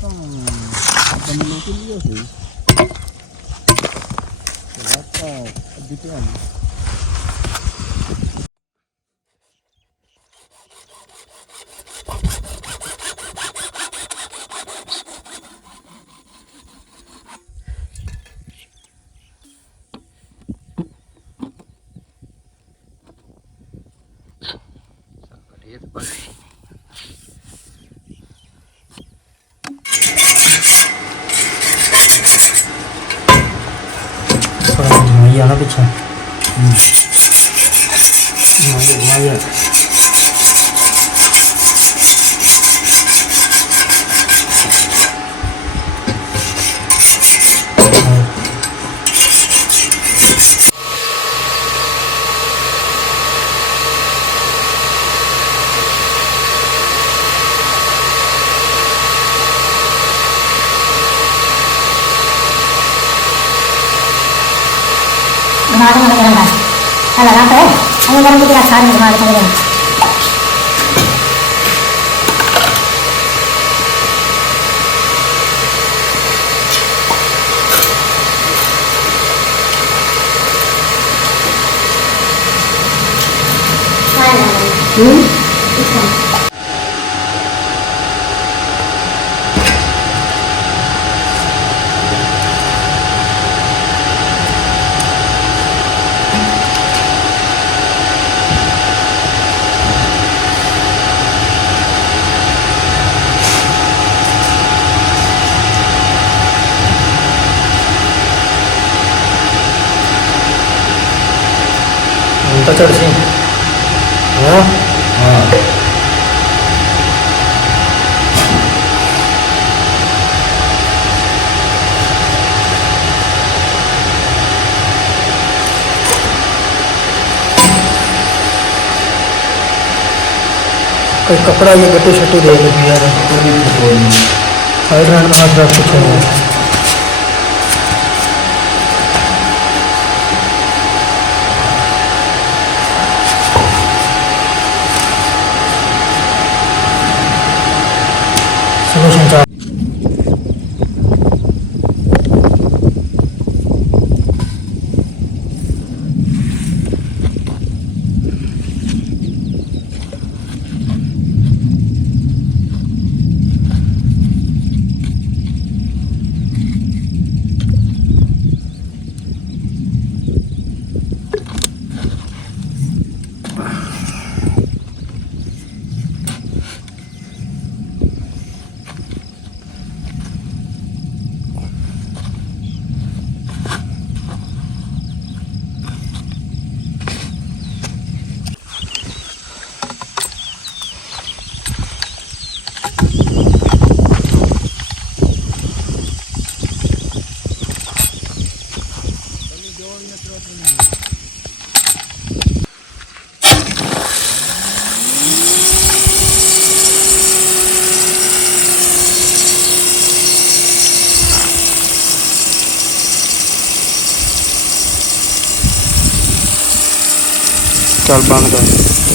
ਤਾਂ ਬੰਨ੍ਹਣ ਕੇ ਲਿਆ ਸੀ ਰਾਤਾ ਅੱਧੀ ਧਿਆਨ ना पीछे घुमा के मतलब गरम डाल है लगा तो है अरे गरम की अच्छा नहीं घुमा के चले गए चढ़ सी हाँ हाँ कोई कपड़ा या गट्टू शट्टू दे दे यार साइड हैंड हाथ रख कुछ है solution job चल बंद कर